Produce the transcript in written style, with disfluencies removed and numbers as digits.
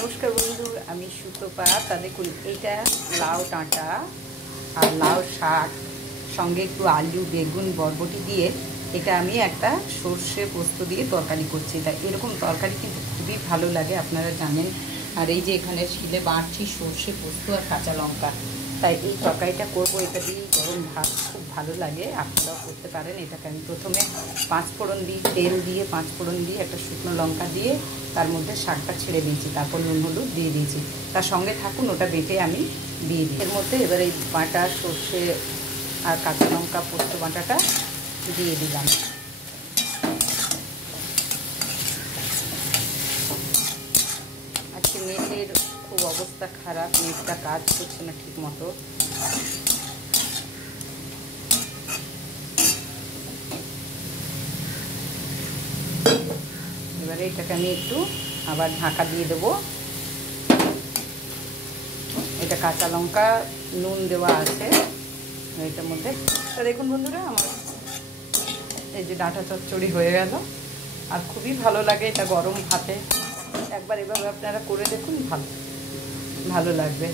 নমস্কার বন্ধু, আমি সুতপা। তা দেখুন, এইটা লাউ ডাঁটা আর লাউ শাক সঙ্গে একটু আলু বেগুন বরবটি দিয়ে এটা আমি একটা সর্ষে পোস্ত দিয়ে তরকারি করছি। তা এরকম তরকারি কিন্তু খুবই ভালো লাগে, আপনারা জানেন। আর এই যে এখানে শিলে বাড়ছি সর্ষে পোস্ত আর কাঁচা লঙ্কা, তাই এই তরকারিটা করবো। এটা দিয়ে গরম ভাত খুব ভালো লাগে, আপনারাও করতে পারেন। এটাকে আমি প্রথমে 5 ফোড়ন দিই, তেল দিয়ে 5 ফোড়ন দিয়ে একটা শুকনো লঙ্কা দিয়ে তার মধ্যে শাকটা ছেড়ে দিয়েছি, তারপর নুন হলুদ দিয়ে দিয়েছি। তার সঙ্গে থাকুন, ওটা বেটে আমি দিয়ে দিই। এর মধ্যে এবার এই বাটা সর্ষে আর কাঁচা লঙ্কা পোস্ত বাটাটা দিয়ে দিলাম। আজকে নেটের খুব অবস্থা খারাপ, নেটটা কাজ করছে না ঠিক মতো। এবারে এটাকে আমি একটু আবার ঢাকা দিয়ে দেবো। এটা কাঁচা লঙ্কা নুন দেওয়া আছে এটার মধ্যে। তা দেখুন বন্ধুরা, আমার এই যে ডাঁটা চচ্চড়ি হয়ে গেল। আর খুবই ভালো লাগে এটা গরম ভাতে। একবার এভাবে আপনারা করে দেখুন, ভালো লাগবে।